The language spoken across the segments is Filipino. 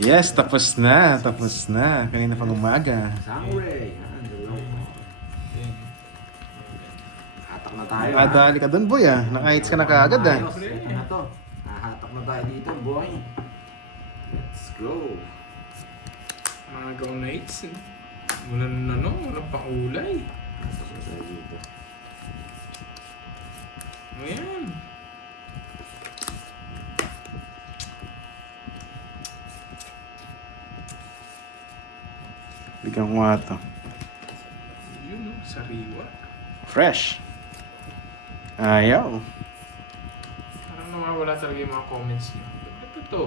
Yes, tapos na. Tapos na. Kanina pang umaga. Samurai. Hatak na tayo. Nakadali ka dun, boy ah. Naka-hits ka na kaagad ah. Ayos, ito na to. Hatak na tayo dito, boy. Let's go. Mga gaw nights. Wala na wala pa kulay. Hatak na tayo dito. Ayan. Bigyan ko nga ito. Yun sariwa. Fresh. Ayaw. Parang nawawala talaga yung mga comments niyo. Ito to.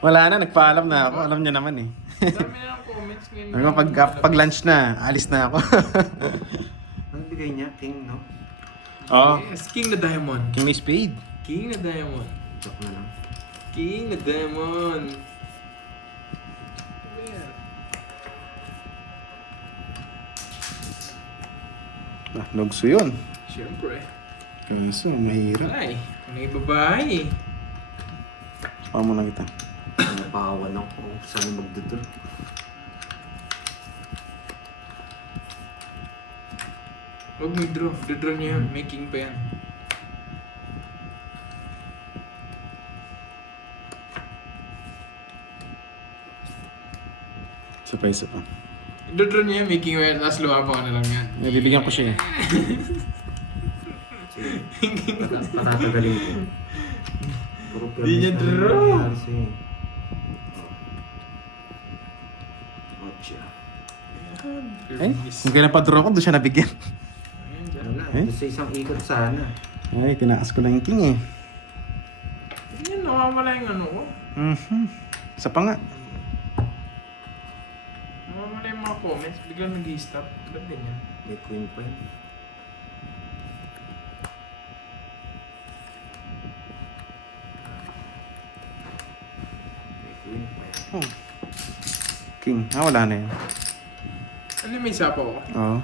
Wala na, nagpaalam na ako. Alam niya naman eh. Dami na ng comments ngayon. Hanggang pag lunch na, alis na ako. Ang bigay niya, king, no? Oo. Yes, King na Diamond. King may spade. King na Diamond. Chok na lang. King na Diamond. Ano yan? Ah, lugso yun. Siyempre. Kaso, mahirap. Ay, ano yung babae? Saka mo na kita. Napawan ako. Sana magdudol. Huwag mo i-draw. Draw niya yan. May king pa yan. Isa pa, isa pa. Draw niya yan. May king pa yan. Tapos lumapa ka na lang yan. Bibigyan ko siya eh. Sige. Patatagalin ko. Puro Di niya permis na draw. nangyayari sa'yo. Oh. Ocha. Ay, kung kailan pa draw ko, doon siya nabigyan. Ayan, dyan. Wala. Eh? Doon sa isang ikot sana. Ay, tinaas ko lang yung king eh. Yan, nawawala yung ano ko. Isa pa nga. Nawawala yung mga comments. Biglang nag-i-stop. Ba't ganyan? May queen pa yun. May queen pa yun. Oh. King. Ah, wala na yun. Ano may sapo ko? Oo.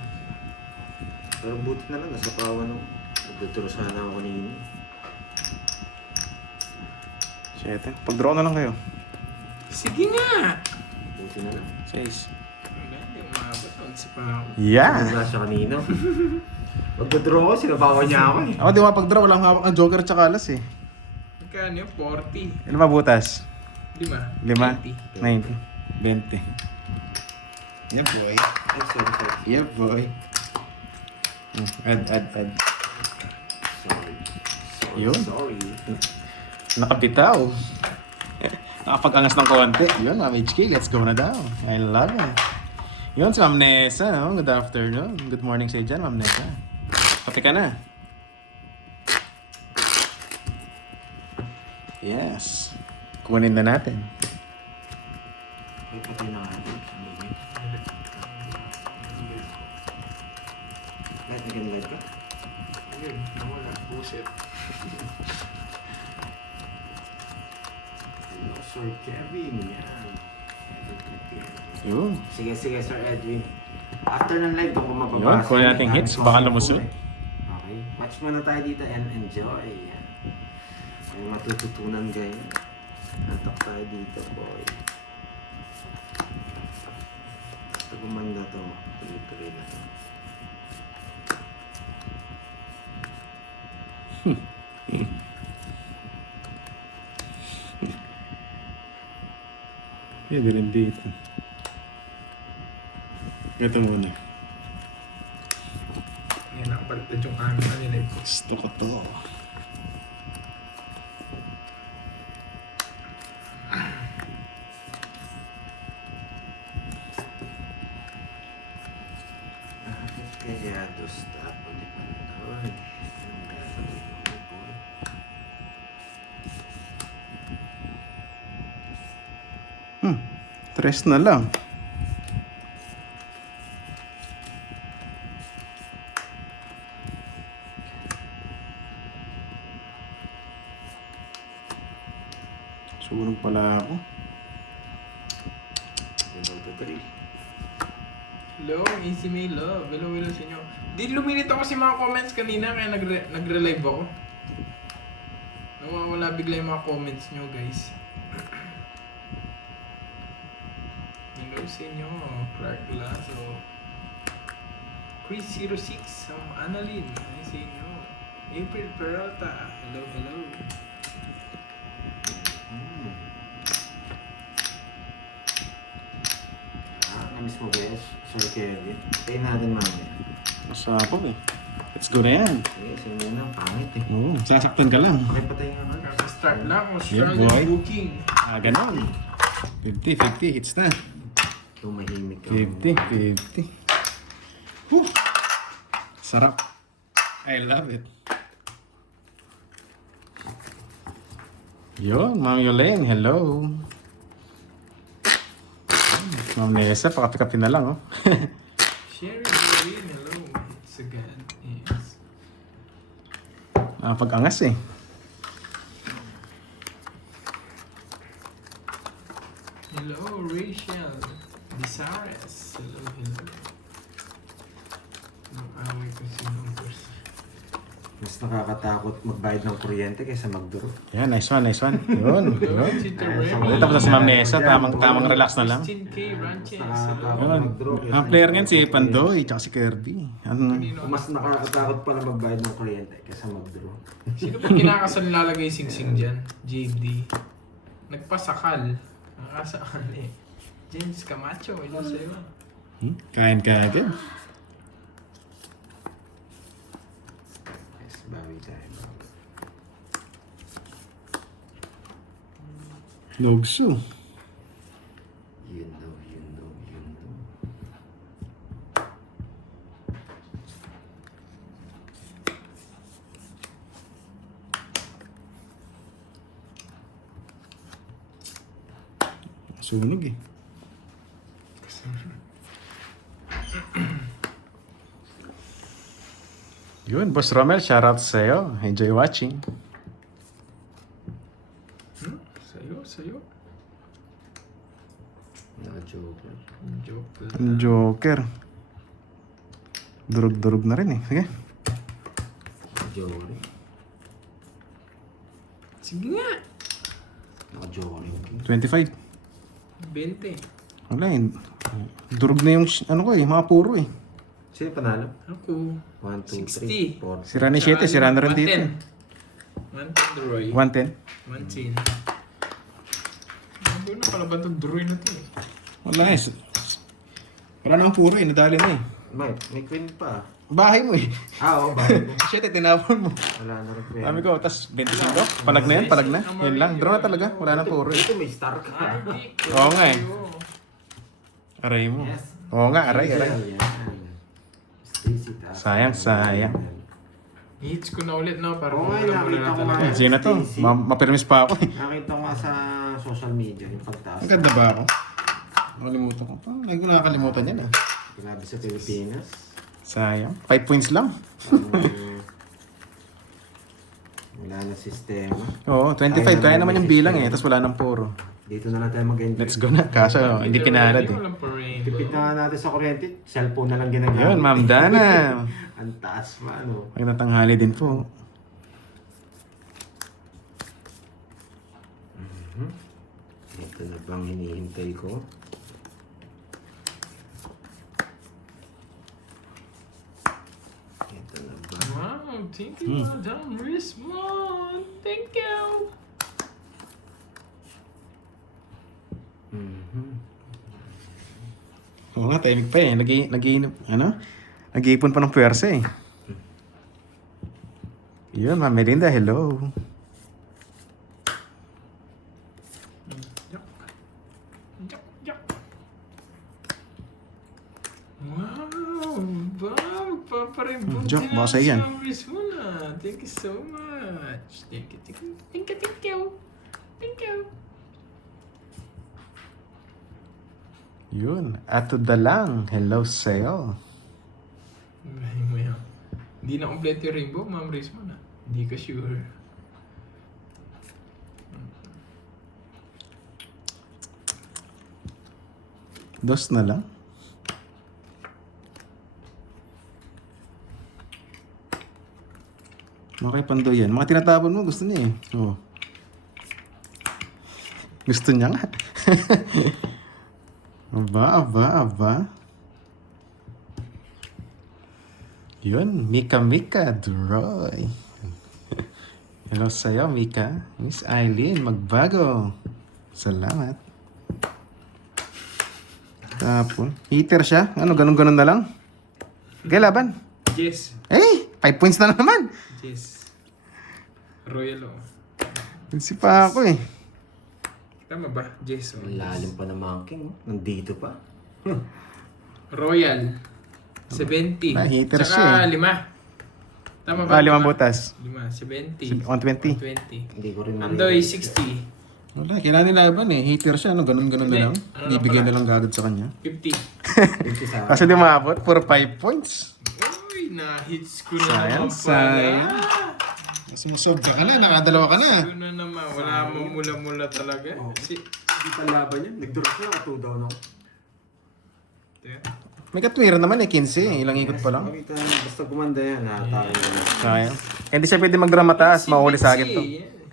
Pero buti na lang, nasa pawan ako. Nagduturo sana ako kanina. Siyete. Pag-draw na lang kayo. Sige nga! Buti na lang. 6. Wala, hindi umabot. Onsi pa ako. Yeah! Wala siya kanina. Magdodraw ko, sinabawan niya ako eh. Ako di mapag-draw. Walang hawak ng joker tsaka alas eh. Magkano yun? 40. Ilan ba butas? 5. 5? 90. 20. Yeah, boy. Ay, sorry. Yeah, boy. Add. Sorry. Yun. Sorry. Nakabitaw. Nakapag-angas ng konti. Yun, Ma'am HK, let's go na daw. I love it. Yun, si Ma'am Nessa. No? Good afternoon. Good morning sa dyan, Ma'am Nessa. Kape ka na. Yes. Kunin na natin. Ay, patay na nga. Kahit nagaligat ka? Yun, nawala. Buset. No, Sir Kevin. Yan. Yun. Sige, Sir Edwin. After ng live, doon ko mababasa. Yun, kunin natin hits. Baka lumusot. Okay. Watch muna tayo dito and enjoy. Yan. May matututunan kayo. Antok tayo dito, boy. Ito gumanda to. Tuloy-tuloy na to. Pwede rin dito. Ito muna. Yan, nakabaliktad yung camera nila. Gusto ko to. Kaya dosta po di panahon. Ang gagawin mo, boy. Tres na lang. Sunog pala ako. Below the tree. Hello, Easy May Love. Hello sa inyo. Di lumilit ako sa mga comments kanina kaya nagre-live ako. Nawawala bigla yung mga comments nyo, guys. Hello sa inyo. Clark Lazo. Chris 06. Annalyn. Hi sa inyo. April Peralta. Hello, hello. Namiss mo ba yan, Sir Kevin? Tayo natin mamaya. Masarap eh. Let's go na yan. Sige, sige muna. Pangit eh. Oo, sasaktan ka lang. Okay, patay nga man. Start lang. Yeah, Australian boy. booking. Ganon. 50, hits na. Tumahimik ka. 50. Whew. Sarap. I love it. Yun, Ma'am Yolene, hello. Ma'am Nessa, pakapi-kapi na lang, oh. Sherry Doreen. Hello. It's again. Yes. Pag-angas eh. Hello, Rachel. Disares. Hello, hello. Nang-away ko si numbers. Mas nakakatakot magbayad ng kuryente kaysa magduro. Yan, nice one. Yun, Hello, yun. Tito Ay, Remy. Tapos na si Ma'am Nessa, tamang relax na lang. 16K Ranches. Nakakatakot Yun. magduro. Ang player ngayon si Pandoy, tsaka si Kirby. Ano? Mas nakakatakot pala magbayad ng kuryente kaysa magduro. Sino pa kinakasal nilalagay sing-sing dyan? JD. Nagpasakal. Nakasakal eh. James Camacho. Ilo sa'yo. Kain ka agad. Yes, bawi tayo. Lugso. Yun daw. Sunog eh. Yun, Boss Romel, shoutout sa'yo. Enjoy watching. Sa'yo. Naka-joker. Joke lang. Ang Joker. Durug-durug na rin eh. Sige. Naka-joker. Sige nga. Naka-joker. 25. 20. Wala eh. Durug na yung ano ko eh, mga puro eh. Sino panalo? Ako. 1, 2, 60. 3, 4. Sira ni 7, sira na rin dito eh. 110 Roy. 110. 110. Ano na pala ba itong Droy na to eh? Wala eh. Wala namang puro eh, nadali na eh. May queen pa. Bahay mo eh. Oo, bakit? 7, tinapon mo. Wala na rin queen. Sabi ko, tas 25. Palag na yan, palag na. Yan lang. Draw na talaga. Wala nang puro eh. Ito may star ka. Ay, di. Oo nga eh. Aray mo. Yes. Oo nga, aray. Yan. Stacy taas. Sayang. I-hits ko na ulit no, para Oo nga, mawala nakita na ko talaga. nga. Sino to? Mapirmis pa ako eh. Nakita ko nga sa social media yung pagtaas. Ang ganda ba ako? Nakalimutan ko pa. Lagi ko nakakalimutan yan ah. Grabe sa Pilipinas. Sayang. 5 points lang. Wala na sistema. Oo, 25. Kaya naman yung bilang eh. Tapos wala nang puro. Dito na lang tayo mag-enjoy. Let's go na. Kaso hindi pinalad eh. Walang pa rainbow. Tipid na nga natin sa kuryente. Cellphone na lang ginagamit. Yun, Ma'am Dana. Ang taas pa, ano. Magandang tanghali din po. Ito na bang hinihintay ko? Ito na ba? Wow, thank you, Madam Rismond. Thank you. Oo nga, timing pa eh. Nag-iipon pa ng puwersa eh. Yun, Ma'am Melinda, hello. Yak. Wow, wow, magpaparimbong Joke, din baka ako sa'yo yan. sa Rismond ah. Thank you so much. Thank you. Yun, ato da lang. Hello sa'yo. Hindi na kompleto yung rainbow, Ma'am Rismond ah. Hindi ka sure. Dos na lang. Okay, Pandoy yan. Mga tinatapon mo, gusto niya eh. Oo. Gusto niya nga. Aba. Yun, Mika Droy. Hello sa'yo, Mika. Miss Eileen, magbago. Salamat. Tapon. Heater siya? Ano, ganun-ganun na lang? Okay, laban. Yes. 5 points na naman. Yes. Royal, oh. Pinsi pa ako eh. Tama ba? Yes, oh. Lalim pa ng monkey, oh. Nandito pa. Royal. 70. Heater Tsaka siya 5. Tama ba? 5 butas. 5. 70. 120. 120. Hindi ko rin Andoy, 60. Wala, kailangan nilaban eh. Heater siya, ano, ganun-ganun na lang. Ano Bibigay pala? na lang gagad sa kanya. 50. sa Kasi di maabot, puro 5 points. Uy, na-hits ko na Sayang, naman pala. Sumusobra ka na, nakadalawa ka na. Ano na naman, wala mo mula-mula talaga. Hindi pa laban yan. Nag-drop niya, 2 down ako. May katwira naman eh, 15. Ilang ikot pa lang. Makita, basta gumanda yan, nakatayo na lang. Sayang. Hindi siya pwede magdrama taas, mahuli sa akin to.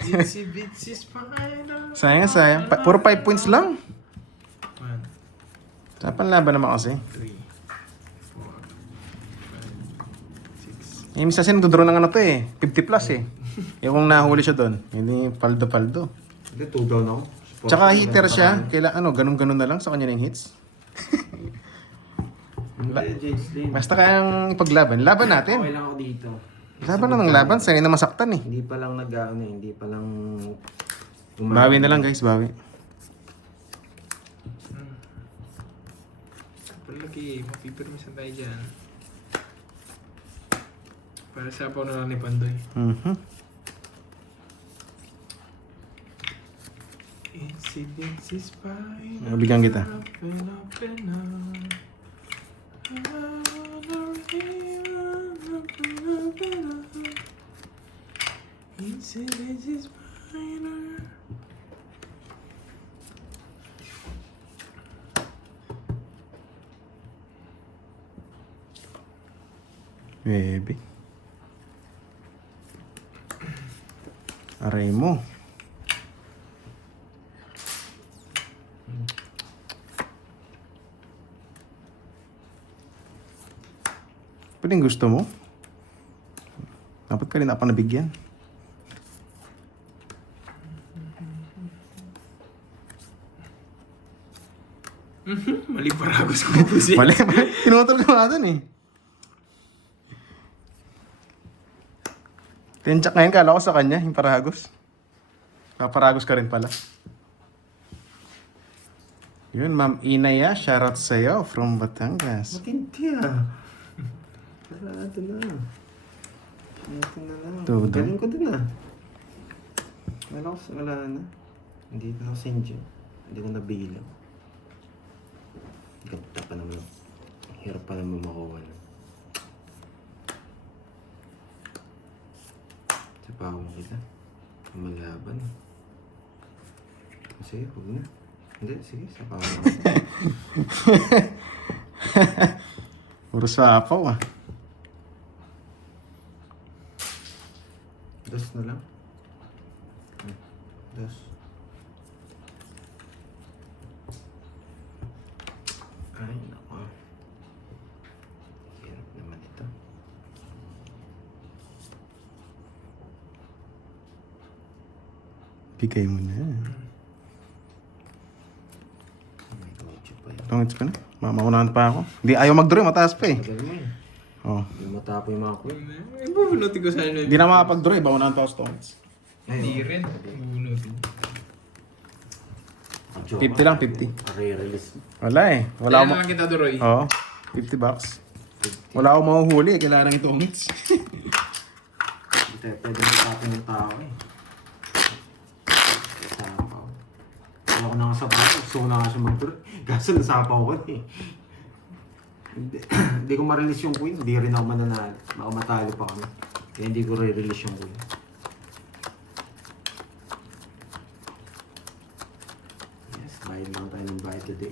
Bitsy pa kaya na. Sayang. Puro 5 points lang. 1, Sa panlaban naman kasi. 3, 4, 5, 6. Minsan kasi nagdodraw ng ano to eh, 50 plus eh. Yung kung nahuli siya doon, hindi paldo-paldo. Hindi, 2 down ako. Tsaka heater siya, kailangan ano, ganun-ganun na lang sa kanya ng hits. Hindi, James Lane. Basta kayang ipaglaban. Laban Okay natin. lang ako dito. Laban na ng laban, sanay na masaktan eh. Hindi pa lang hindi pa lang... Bawi na lang guys, bawi. Palagi, mapipirmisan tayo dyan. Para sa apaw na lang ni Pandoy. Incidents is fine. Nabigyan kita. Incidents is minor. Baby. Aray mo. Pwedeng gusto mo? Dapat ka rin ako nabigyan. Mali paragos ko po siya. Mali. Tinutol ko nga dun eh. Tinchak ngayon, kala ko sa kanya, yung paragos. Paparagos ka rin pala. Yun, Ma'am Inaya, shoutout sa'yo from Batangas. Matindi ah. Ito na. Ito na lang. Todo. Galing ko dun ah. Wala na. Hindi na ako sendyo. Hindi ko nabilang. Ganda pa naman. Hirap pa naman makuha na. Sa pa mo kita. Malaban. Sige, huwag na. Hindi, sige, sa pa mo. Puro sapaw ah. Dos na lang. Dos. Ay, nako. Hirap naman ito. Bigay mo na. May kotse pa yun. Tungits pa na. Mamaunahan pa ako. Hindi, ayaw mag-draw, mataas pa eh. Tagal mo eh. Oh. Hindi matapo yung mga queen. Bubunutin ko sana. Hindi na makapag-draw, baunahan pa ako sa tungits. Hindi rin. Bubunutin. 50 lang, 50. Re-release. Wala eh. Wala Kaya ako. naman kita, Duroy. Oo. 50 bucks. Wala akong mahuhuli. Kailangan ng tungits. Hindi tayo pwede matapin ng tao eh. Sapaw. Wala ko na nga sapaw. Gusto ko na nga siya mag-tour. Kaso nasapaw ko eh. Hindi ko ma-release yung queen. Hindi rin ako mananalo. Baka matalo pa kami. Kaya hindi ko re-release yung queen. Yes, bayad lang tayo ng bayad today.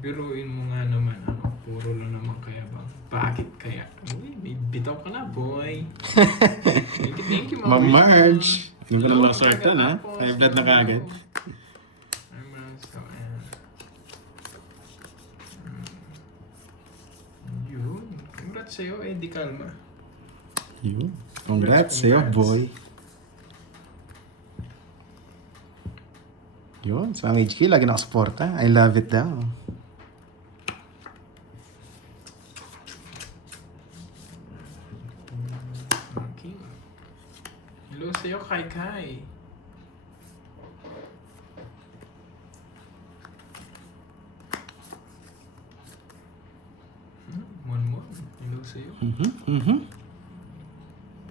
Biruin mo nga naman, ano, puro lang naman kaya bang? Bakit kaya? Uy, may Bitaw ka na, boy. Thank you, Ma'am Marge. Hindi ko na mga swerte na. High blood na kagad. Yun. Congrats sa'yo, Eddie Calma. Yun. Congrats sa'yo, boy. Yun. Sa mga HK, lagi nakasuporta. I love it daw. Okay. Hello sa'yo, Kai Kai. Mon. Hello sa'yo.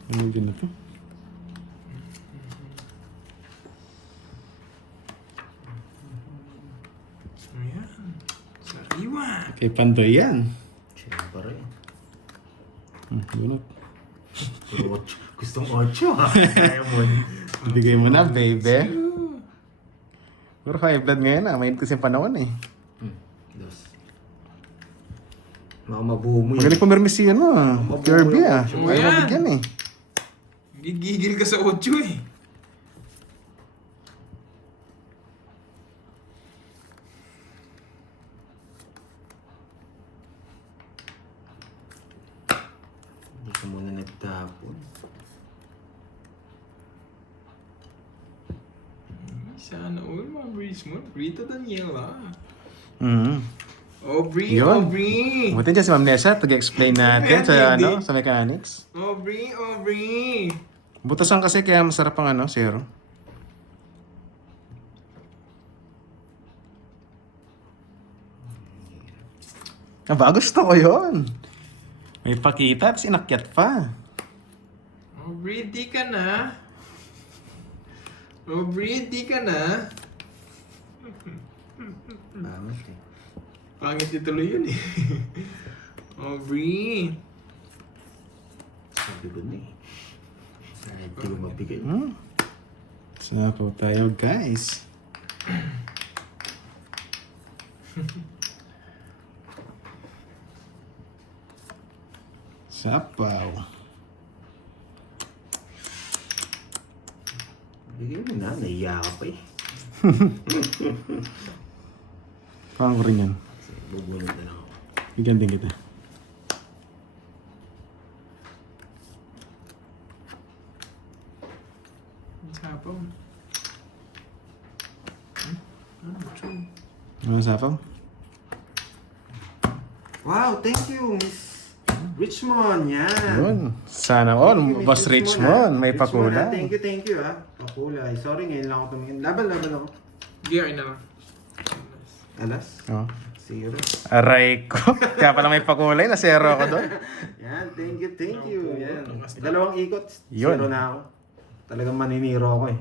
Ano yun na to? Ayan. Sariwa. Kay Pandoy yan. Siyempre. Yun. Gustong 8 ha. Kaya mo. Bigay mo na, baby. Puro high blood ngayon ah. Mainit kasi yung panahon eh. Dos. Mga mabumo yun. Magaling pumirmi si ano ah. Mabuhay Kirby ah. ako. Ayaw Yan. mabigyan eh. Gigigil ka sa 8 eh. Hindi ka muna nagtapon. Sana all, Ma'am Richmond. Rita Daniela. Yun. Aubrey. Buti dyan si Ma'am Nessa. Tag-explain natin sa Hindi. ano, sa mechanics. Aubrey. Butasan kasi kaya masarap ang ano, zero. Aba, gusto ko yun. May pakita, tapos inakyat pa. Aubrey, di ka na. Aubrey, di ka na. Pangit eh. Pangit ituloy yun eh. Aubrey. Sabi ko na eh. Kahit di ko mabigay. Sapo tayo, guys. Sapaw. Bigay mo na, naiya ka pa eh. Parang ko rin yan. Kasi bubunod na lang ako. Bigyan din kita. Sapaw. True. Ano sapaw? Wow, thank you, Miss Richmond. Yan. Yun. Sana all. Thank you, Miss Boss Richmond. May Richmond, pakula. Thank you ah. Pakulay. Sorry, ngayon lang ako tumingin. Laban ako. Giyay na lang. Alas. Oh. 0. Aray ko. Kaya pala may pakulay. Nasero ako doon. Yan, thank you. Yan. Dalawang ikot. Yun. 0 na ako. Talagang maniniro ako eh.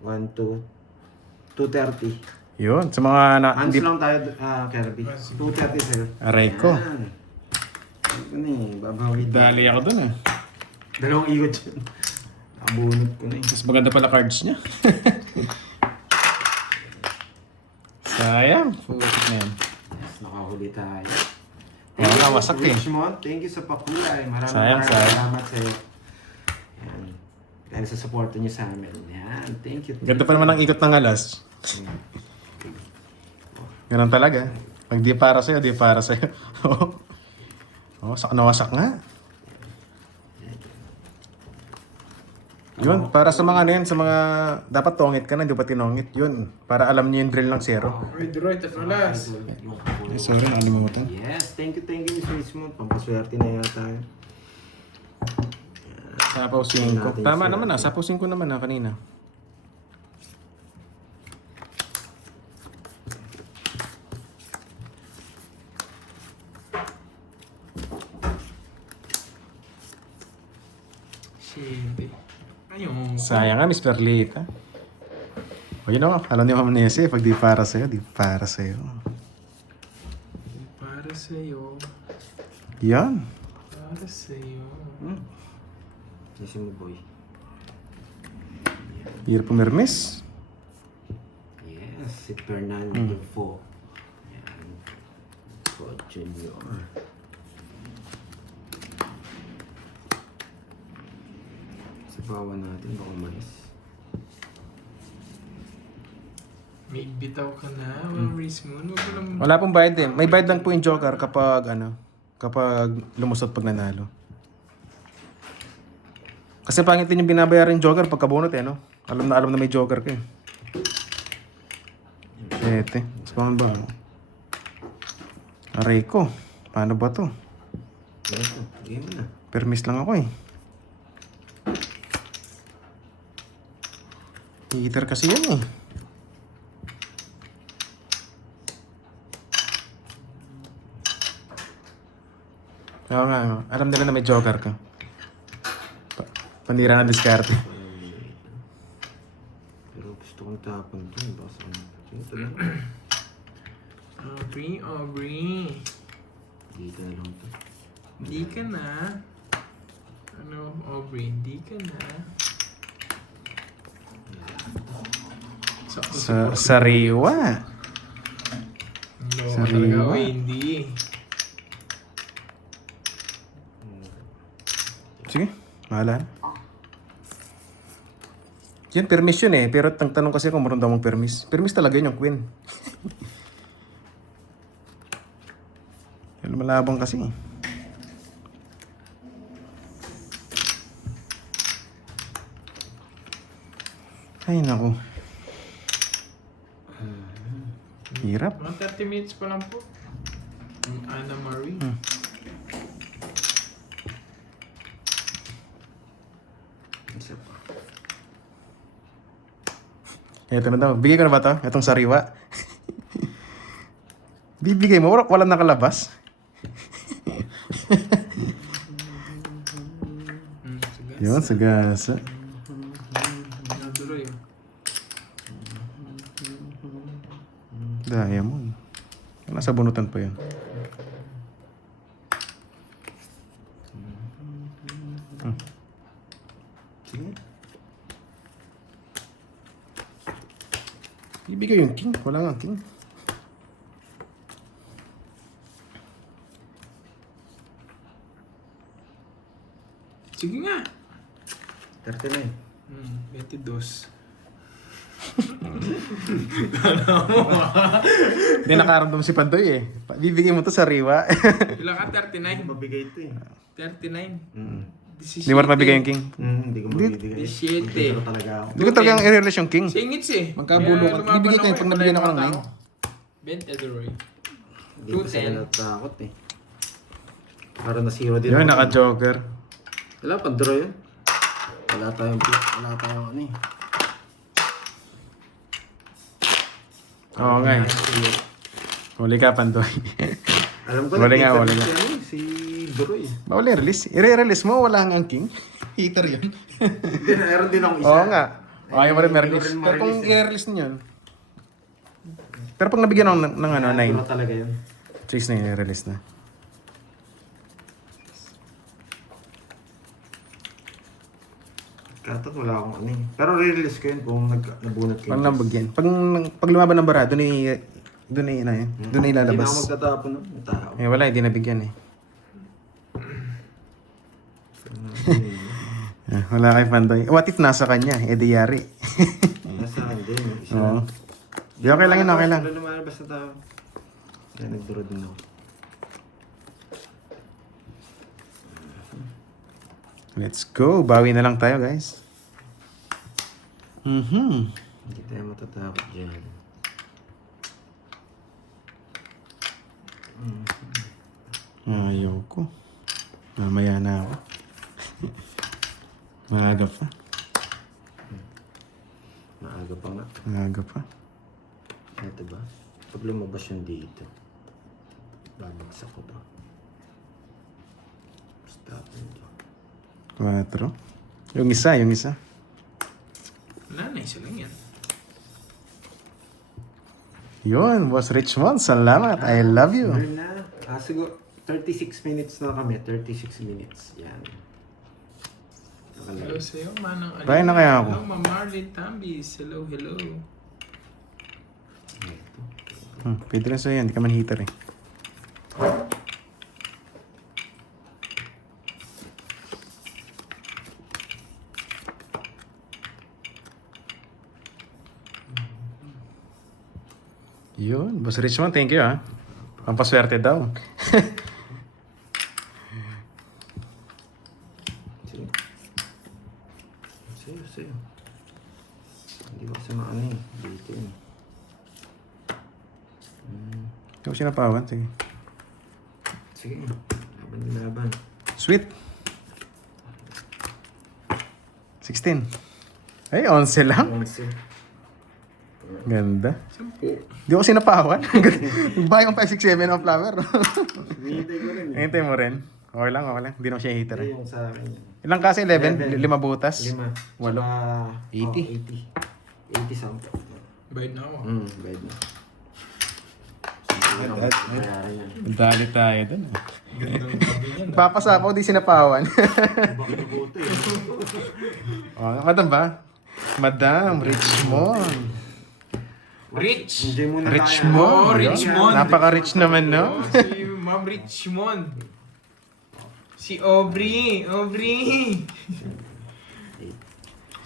1, 2, 230. Yun. Sa mga na... Hands Hindi, lang tayo, Kirby. 230 sir. aray ko. Yan. Ito na eh, babawi. Dali ako doon eh. Dalawang ikot dyan. Abunod ko na eh. Mas maganda pala cards niya. Sayang. Putik na yan. Yes, nakahuli tayo. Wala na, wasak eh. Richmond, thank you sa pakulay. Sayang. Maraming salamat sa iyo. Yan. Dahil sa support niyo sa amin. Yan, thank you. Ganda pa naman ang ikot ng alas. Ganun talaga. Pag di para sa'yo, di para sa'yo. Nawasak nga. Yun, para sa mga ano yan, sa mga dapat tongit ka na, di ba tinongit? Yun, para alam niyo yung drill ng zero. Ay, Droid at alas. Eh, sorry, nakalimutan. Yes, thank you, Miss Richmond. Pampaswerte na yata tayo. Sapaw 5. Tama naman ah, sapaw 5 naman ah, kanina. Shit. Ayun. Sayang nga, Miss Perlita. O yun ako, alam ni Ma'am Nessie, pag di para sa'yo, di para sa'yo. Para sa'yo. Yan. Para sa'yo. Sisi mo, boy. Hirap pumirmis. Yes, si Fernando Fo. Yan. Fo Junior. Bawa natin, baka umalis. May bitaw ka na. Walang race mo. Huwag mo lang... Wala pong bayad din. May bayad lang po yung joker kapag kapag lumusot pag nanalo. Kasi pangit din yung binabayaran yung joker pagka bunot eh, no? Alam na may joker ka eh. Sete. Saan ba? Aray ko. Paano ba to? Ito, game na. Permis lang ako eh. Heater kasi yan eh. Oo nga, no? Alam nila na may joker ka. Panira na diskarte. Pero gusto kong tapon to. Basta ito lang. Aubrey. Dito na lang to. Di ka na. Ano, Aubrey, di ka na. Sariwa. No, Sariwa. talaga, hindi. Sige, mahalan. Yan, permis yun eh. Pero tanong kasi kung meron daw mong permis. Permis talaga yun yung queen. Yan, malabang kasi. Ay, naku. Hirap. Mga 30 minutes pa lang po. Ang Anna Marie. Isa pa. Ito na daw. Bigay ko na ba ito? Itong sariwa. Bibigay mo. Walang nakalabas. Sige. Yun, sagasa. Naduloy. Diamond. Nasa bunutan pa yun. Sige. Ibigay yung king. Wala nga king. Sige nga. 39. 22. Hindi nakaramdam si Pandoy eh. Bibigay mo to sa riwa. Ilan ka? 39. Mabigay ito eh. 39. 17. Hindi mo rin mabigay yung king. Hindi ko mabibigay. 17. Pero talaga ako. Hindi ko talagang i-release yung king. Singits eh. Magkabulo ka. Kaya Bibigay kayo lumaban pag ako, nabigyan ako ng wala yung 9. tao. Ben Edroy. Hindi ko sila 210. natakot eh. Para na zero din Yun, ako. naka-joker. Wala, pag-draw yun. Wala tayong ano eh. Oo nga eh. Huli ka, Pandoy. Alam ko Wala nga, wala si, nga. ano, si Duroy. Bawal i-release. I-release mo, wala nga ang king. Heater yun. Meron din akong isa. Oo nga. Ayaw mo rin Hindi ko ma-release. rin Pero kung ma-release eh. i-release niyo yun. Pero pag nabigyan ako ng ano, 9. Draw talaga yun. Chase na yun, i-release na. Katot wala akong ano eh. Pero re-release ko yun kung nabunot ko Pag nabagyan. Pag lumaban ng bara, doon ay na yun. Doon ay Hindi na ako lalabas. magtatapon ng tao. Eh wala, hindi nabigyan eh. Wala kay Pandoy. What if nasa kanya? Eh di yari. Nasa akin din. Yung isa. Oo. Di okay lang yun, okay lang. Wala lumalabas na tao. Kaya nag-draw din ako. Let's go. Bawi na lang tayo, guys. Hindi tayo matatakot dyan. Ayoko. Mamaya na ako. Maaga pa. Maaga pa nga. Maaga pa. Ito ba? Pag lumabas yung dito, babagsak ko to. Stop nito. 4. Yung isa. Wala na, isa lang yan. Yun, Boss Richmond. Salamat. I love you. Meron na. Siguro 36 minutes na kami. 36 minutes. Yan. Hello sa'yo, Manang Alina. Bahay na kaya ako. Hello, Ma'am Marlene Tambis. Hello. Pwede rin sa'yo yan. Hindi ka man heater eh. Yun, Boss Richmond, thank you ha. Pampaswerte daw. Sige. Sa'yo. Hindi ko kasi maano eh. Dito eh. Ikaw sinapawan, sige. Sige. Laban. Sweet. 16. Ay, 11 lang. 11. Ganda. 10. Di ko sinapawan. Nagbayang 5, 6, 7 ang flower. Hinihintay ko rin eh. Hintay mo rin. Okay lang. Hindi naman siya hater. Ito yung sa akin. Ilang kasi? 11? 5 butas? 5. Walo. 80. 80 something. Bayad na ako. Bayad na. Bayaran yan. Dali tayo dun. Ganda ng tabi niyan. Papasapaw, di sinapawan. Bakit na boto eh. Oh, madam ba? Madam, Richmond. Rich! Enjoy muna Richmond. Oh, Richmond. Napaka-rich naman, no? Oh, si Ma'am Richmond. Si Aubrey.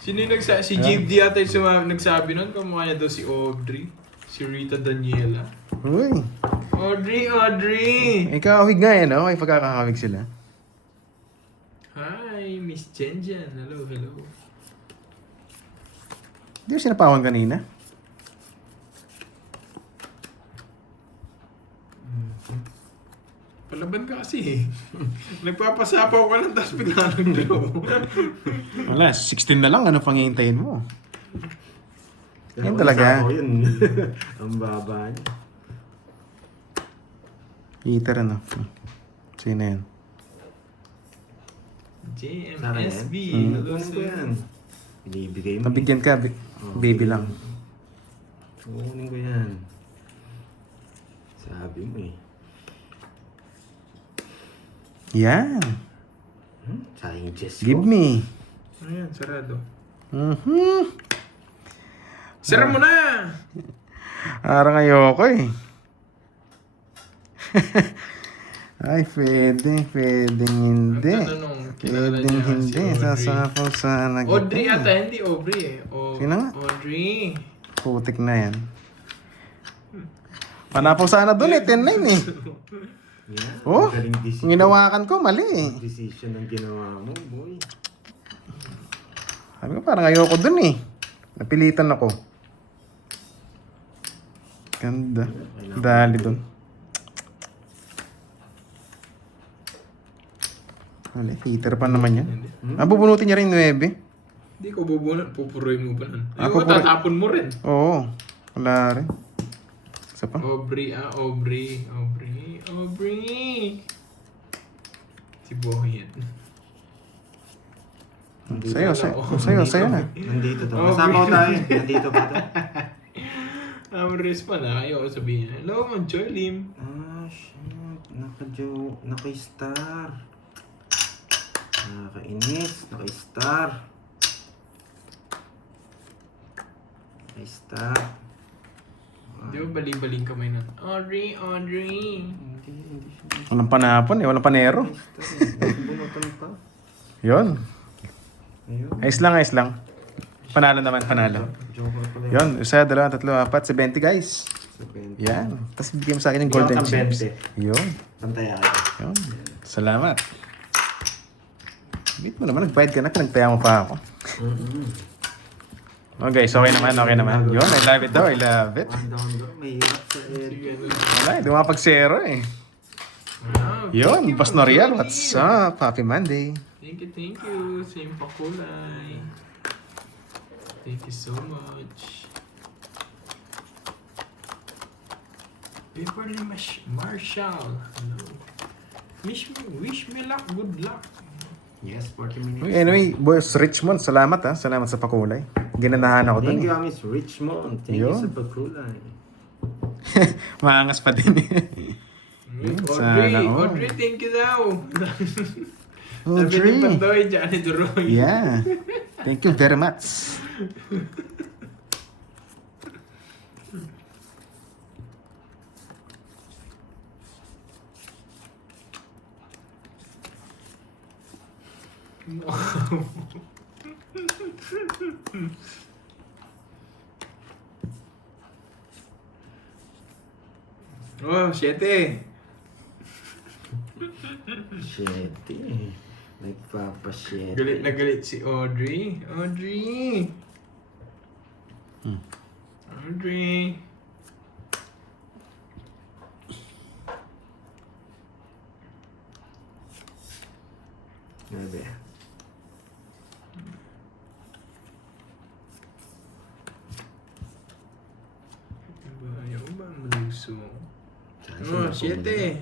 Sino yung si JD ata yung nagsabi nun? Kamukha niya daw si Aubrey. Si Rita Daniela. Uy. Audrey! Ikakawig nga yan, no? May pagkakakawig sila. Hi, Miss Jenjen. Hello. Di ba sinapawan kanina? Palaban ka kasi eh. Nagpapasapaw ka lang tapos bigla nag-draw. Wala, 16 na lang. Ano pang hihintayin mo? Yan Ako, talaga. isa ako yun. Ang baba niya. Hater, ano? Sino yan? JMSB. Hello, Kunin ko sir. yan. Binibigay mo. Nabigyan ka, baby lang. Kunin ko yan. Sabi mo eh. Yan. Sayang Jess ko. Give me. Ayan, sarado. Mhm. Sira mo na! Parang ayoko eh. Ay, pwedeng hindi. Ang tanong, kilala Pwedeng niya si hindi. Audrey. Sasapaw sana kita. Audrey ata, hindi Aubrey eh. Sino nga? Audrey. Putik na yan. Panapaw sana doon eh. 10-9 eh. Yeah, Oh, magaling decision. nginawakan ko, mali eh. Decision ang ginawa mo, boy. Sabi ko, parang ayoko doon eh. Napilitan ako. Ganda. Dali doon. Wala, hater pa naman yan. Ah, bubunutin niya rin 9. Hindi ko bubunot, pupuroy mo pa nun. Ah, Ayoko, pupuroy. tatapon mo rin. Oo. Wala rin. Isa pa. Aubrey. Si Boyet. Sa'yo na. Nandito to. Oh, Masapaw tayo. Nandito pa to. Response na, ayoko sabihin. Hello, Monjoy Lim. Ah, shit. Naka-star. Nakakainis. Naka-star. Naka-star. Di ba bali-baling kamay na? Audrey. Hindi siya. Walang panapon eh. Walang panero. Naka-star. Bunutan pa. Yon. Ayun. Ayos lang. Panalo naman, panalo. Joker pala. Yon. 1, 2, 3, 4, 70 guys. 70. Yan. Tapos bigyan mo sa akin yung Bigyan golden ka ng chips. 20. Yun. Pantaya ka. Yun. Salamat. Bit mo naman, nagbayad ka na, pinagtaya mo pa ako. Oh guys, okay naman. Yun, I love it daw, I love it. Ang down doon. Mahirap sa edge. Wala, hindi mapag-zero eh. Yun, Boss Noriel, what's up? Happy Monday. Thank you. Same pa kulay. Thank you so much. Beverly Marshall. Hello. Wish me luck. Good luck. Yes, 40 minutes. Uy, anyway, Boss Richmond, salamat ha. Salamat sa pakulay. Ginanahan ako dun Thank you, eh. Miss Richmond. Thank you Yun. sa pagkulay. Maangas pa din eh. Sana all. Audrey, thank you daw. Audrey. Sabi ni Pandoy, Johnny Duroy. Yeah. Thank you very much. Oh, 7. Siyete. Nagpapasyete. Galit na galit si Audrey. Audrey! Audrey! Grabe. Ayaw ba maluso? Saan Oh, siya 7.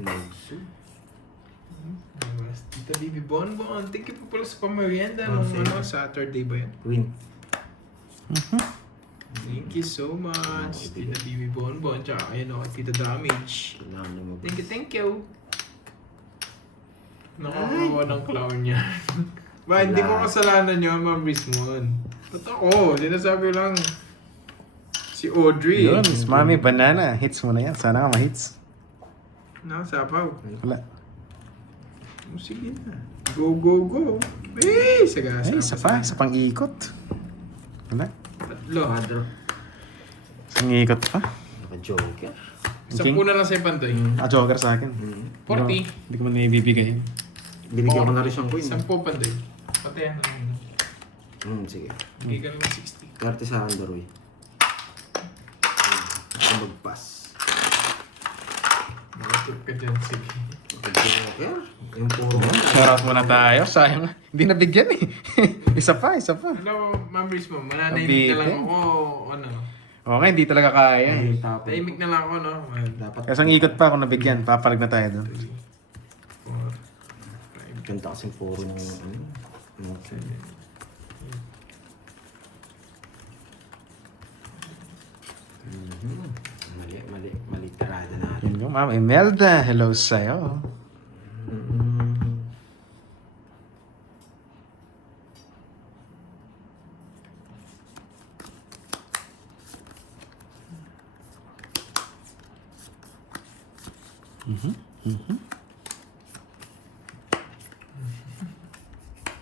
Nagsu. Tita Bibi Bonbon, thank you po pala sa pamerienda Oh, nung sige. Saturday ba yan? Queen. Thank you so much, Tita Bibi Bonbon, tsaka ayun ako, Tita Damage. Kailangan lumabas. Thank you. Nakakawa ng clown niya. Ba, hindi ko kasalanan yun, Ma'am Rismon. Ba't ako? Sinasabi lang si Audrey. Yun, Miss Mami Banana. Hits mo na yan. Sana nga ma-hits. Nakasapaw. Wala. Oh, sige na. Go, go, go. Eh, sagasa. Ay, isa pa. Isa pang ikot. Wala. Tatlo. Quadro. Isang ikot pa. Naka-joker. 10 na lang sa'yo, Pantoy. Joker sa akin. 40. Hindi ko man naibibigay. Binigyan ko na rin siyang queen. 10, Pantoy. Patayan na lang. Sige. Bigay ka naman 60. 30 sa akin, Daroy. Ako mag-pass. Nakatip ka dyan, sige. Naka-joker. Yung puro mo. Shoutout muna tayo. Sayang. Hindi nabigyan eh. Isa pa. Hello, Ma'am Rismo. Mananahimik Mabitin. na lang ako. Ano? Okay, hindi talaga kaya eh. Tahimik na lang ako, no? Dapat. Kasi ang ikot pa ako nabigyan. Papalag na tayo doon. 4, 5, Ganda kasing puro ng ano. Okay. Mali tarada natin. Yun yung Ma'am Imelda. Hello sa'yo.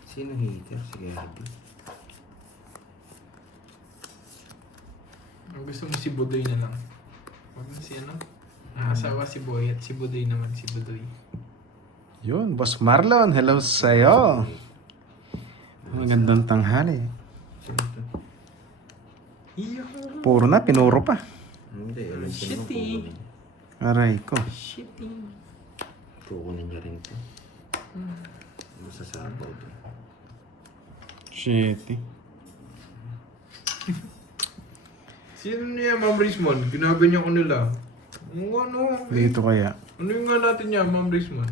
Sino hater? Si Gabi. Ang gusto mo si Budoy na lang. Huwag na si ano? Asawa si Boy at si Budoy naman si Budoy. Yun, Boss Marlon. Hello sa'yo. Magandang tanghali. Iya. Puro na, pinuro pa. Hindi, alam ko naman Shitty. kukunin. Aray ko. Shitty. Kukunin niya rin ito. Masasabaw doon. Shit eh. Sino niya, Ma'am Rismon? Ginaganyan ko nila. Ano? Dito kaya. Ano yung nga natin niya, Ma'am Rismon?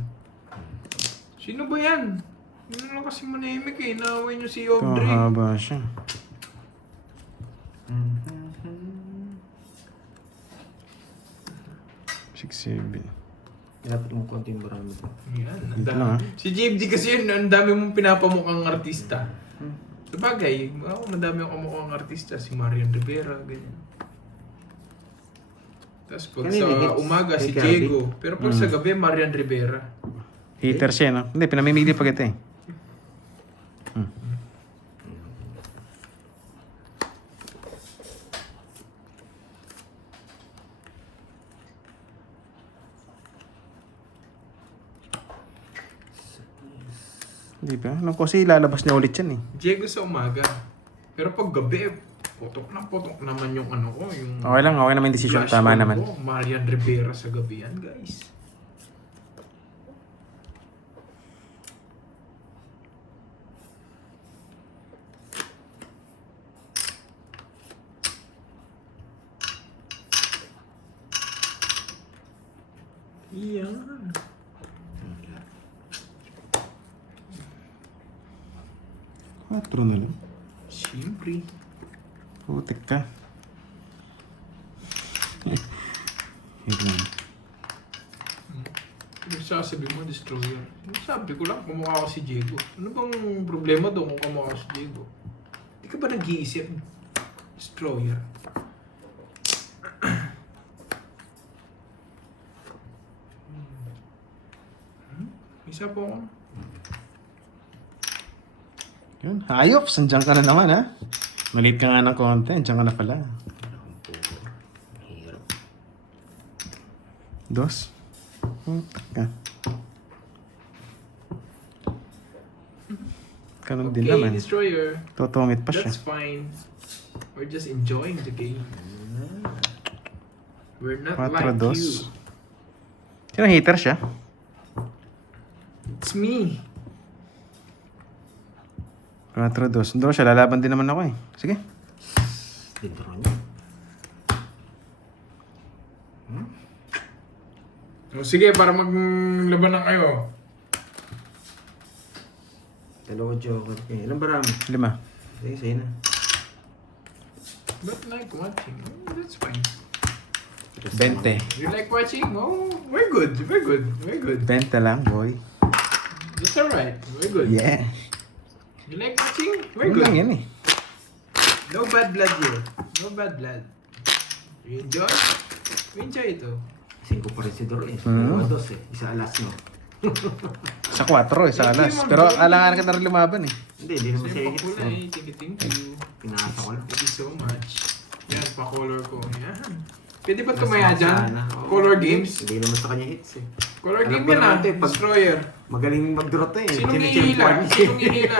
Sino ba yan? Hindi na lang kasi manahimik eh. Naaway niyo si Audrey. Kahaba siya. Six, seven. Dapat mo konti yung marami ito. Yan. ang Dito dami. lang, ah. Si JFD kasi yun, ang dami mong pinapamukhang artista. Sabagay, ako madami akong kamukhang artista. Si Marian Rivera, ganyan. Tapos pag Kanina, sa hits. umaga, si Kay Diego. Pero pag sa gabi, Marian Rivera. Hater siya, no? Hindi, pinamimili pa kita eh. Di ba? Alam ko kasi lalabas niya ulit yan eh. Diego sa umaga. Pero pag gabi, putok naman yung ano ko. Yung Okay lang, okay naman yung decision. flash Tama call naman. ko. Marian Rivera sa gabi yan, guys. Yan. Quatro na lang. Siyempre. Putik ka. Yun lang. Yung sasabi mo, destroyer. Sabi ko lang, kumukha ko si Diego. Ano bang problema doon kung kumukha ko si Diego? Di ka ba nag-iisip? Destroyer. Isa po ako. Yun, Hayops, andyan ka na naman ha. Malit ka nga ng konti, andyan ka na pala. Hirap. Dos. Taka. Ganun din Okay, naman. Destroyer. Totongit pa siya. That's fine. We're just enjoying the game. We're not 4 like dos. you. Sino hater siya? It's me. 4 dos. Draw siya, lalaban din naman ako eh. Sige. Dito niya. O, sige, para maglaban na kayo. Dalawa joker. Ilang barami? 5. Sige, sa'yo na. But like watching, that's fine. 20. You like watching? Oh, we're good. We're good. We're good. 20 lang, boy. That's alright. We're good. Yeah. You like watching? We're Ano lang good. yan eh. No bad blood here. No bad blood. You enjoy? We enjoy ito. 5 pa rin si Dor eh. Hmm. Dalawa dos eh. Isa alas no. Sa 4 eh, sa alas. Pero alangan ka na rin lumaban eh. Hindi, hindi naman siya Sa'yo hits. pakulay. Thank you. Pinasa ko lang. Thank you so much. Yan, pa-color ko. Yan. Pwede ba tumaya dyan? Sana. Oo. Color games? Hindi naman sa kanya hits eh. Color Alam game ko yan naman ah. ito eh, pag- Destroyer. Magaling mag-draw to eh. Sinong Chine-champion ihila? niya. Sinong ihila?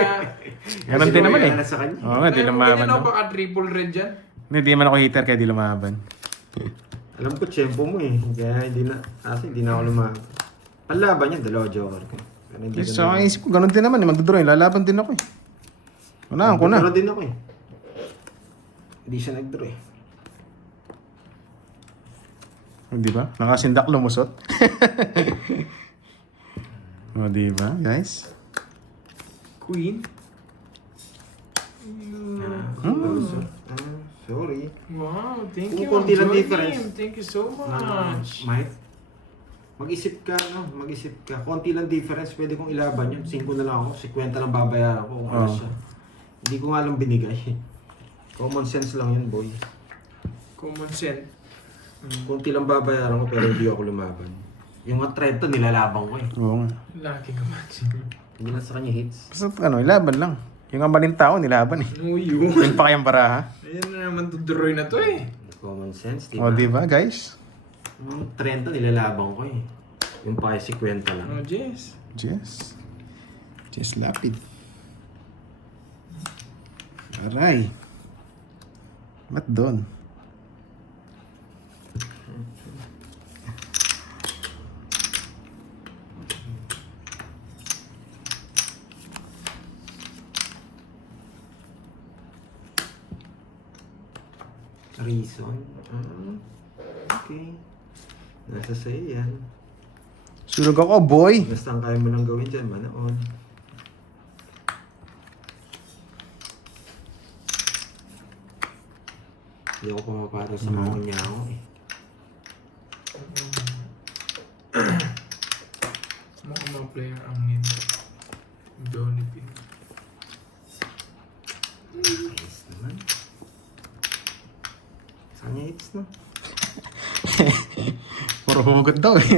Ganun din naman eh. Wala sa kanya. Oo nga, di Kaya lumaban. ganyan ako No? baka triple red dyan. Hindi man ako hater kaya di lumaban. Alam ko, tiyempo mo eh. Kaya hindi na, hindi na ako lumaban. Panlaban yan, dalawa joker ko. Pero hindi Yes, ko so ang isip ko, ganun din naman eh. Magdodraw eh. Lalaban din ako eh. Unahan ko na. Nagdraw din ako eh. Hindi siya nag-draw eh. Di ba? Nakasindak lumusot. O, di ba, guys? Queen. Sorry. Wow, thank Kung you. konti lang Enjoy difference. game. Thank you so much. Mike, mag-isip ka, no? Mag-isip ka. Konti lang difference, pwede kong ilaban yun. 5 na lang ako, 50 lang babayaran ko kung ano Oo. siya. Hindi ko nga lang binigay. Common sense lang yun, boy. Common sense. Konti lang babayaran ko pero hindi ako lumaban. Yung nga 30, nilalabang ko eh. Oo nga. Laki ka match. Hindi na sa kanya hits. Basta ano, ilaban lang. Yung amaling tao, nilaban eh. No, you. Yung pa kayang baraha. Ayan na naman tutuloy na to eh. Common sense, di O, ba? di ba, guys? Yung 30, nilalabang ko eh. Yung pa 50 lang. Oh, Jess. Yes. Just lapid. Aray. Ba't doon? Reason? Okay. Nasa sa'yo yan. Surog ako, boy. Basta ang kaya mo lang gawin dyan, manoon. Hindi ako pumapatol sa mga niya ako eh. Mga mga player ang nito. Jollibee. Ayos naman. Saan niya hits no? Puro hugot daw eh.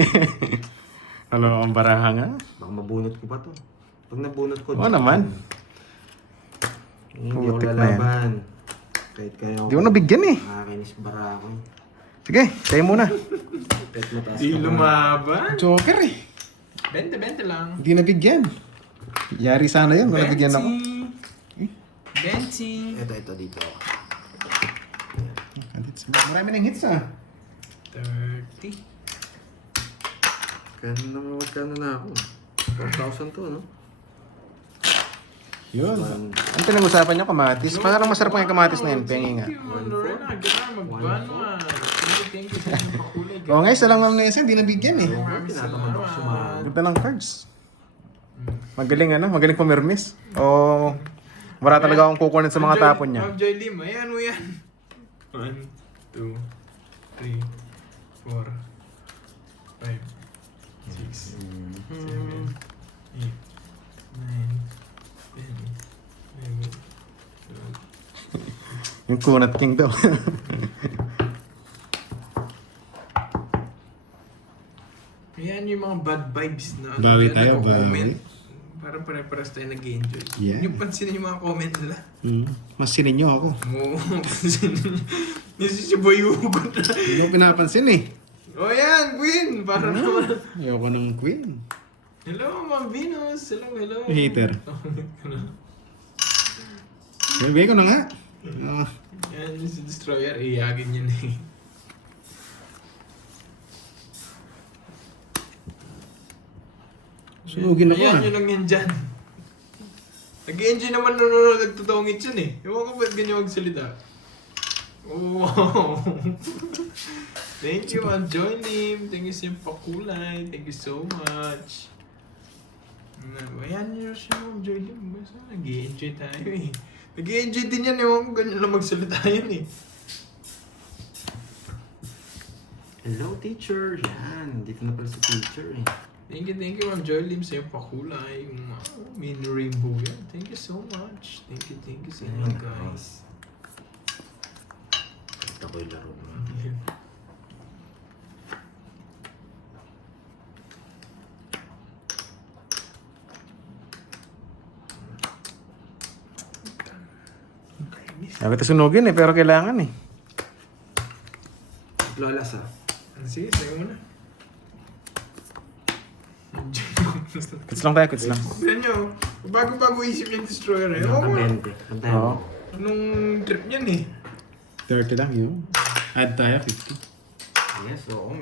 Ano ang baraha nga? Baka mabunot ko pa to. Pag nabunot ko, Oo naman. Hindi ako Putik na yan. lalaban. Kahit kayo Di ko nabigyan eh. Nakakainis bara ako. Sige, tayo muna. Kahit mataas Di ka pa. lumaban. Joker eh. 20-20 lang. Hindi nabigyan. Yari sana yun kung nabigyan ako. 20. Ito dito. Marami ng hits ah. 30. Magkano na ako? 4,000 to, no? Yun. Ang pinag-usapan niyo, kamatis. Parang masarap ang kamatis na yun. Pengi nga. Thank you, Lorena. Gano'n mag-banwa. Thank you sa inyong pakulay. Oo nga, isa lang Ma'am Nessa, hindi nabigyan eh. Maraming Tinatamad ako salamat. Ganda ng cards. Magaling ano, magaling pumirmis. O wala talaga akong kukunin sa mga tapon niya. Ma'am Joy Lim, ayan mo yan. 1, 2, 3, 4, 5, 6, 7, 8, 9, 10, 11, 12. Yung Kunat King daw. Ayan yung mga bad vibes na Bawi dyan tayo, nagko-comment. bawi. Parang pare-paras tayo nag-enjoy. Yeah. Yung pansinin yung mga comment nila. Mas sinin nyo ako. Oo, pansinin. Yung si Boy Hugot na. Hindi mo pinapansin eh. O yan, Queen! Parang naman. Ayoko ng queen. Hello, Ma'am Venus. Hello. Hater. Bigay ko na nga. Yan, yung si Destroyer. Iyagin yun eh. Sunugin ako Ayan, ah. yun lang yan dyan. Nag-enjoy naman nanonood, nagtutungit yun eh. Ewan ko ba't ganyan magsalita. Oh, wow. Thank you, Ma'am Joy Lim. Thank you sa iyong pakulay. Thank you so much. Ayan yun siya, Ma'am Joy Lim. Basta nag-enjoy tayo eh. Nag-enjoy din yan. Ewan ko ganyan lang magsalita yun eh. Hello, teacher. Yan. Dito na pala si teacher eh. Thank you, Ma'am Joy Lim sa iyong pakulay. Wow, mini rainbow yan. Thank you so much. Thank you sa inyo, guys. Ito ko yung laro mo. Sabi ito sunugin eh, pero kailangan eh. Lolas ah. Sige, sayo mo na. Quits lang tayo, quits lang. Tignan nyo, bago-bago isip yung Destroyer eh. Yung Oo, kabente. Puntahan Oo. mo. anong trip niyan eh. 30 lang yun. Add tayo, 50. Yes, oo.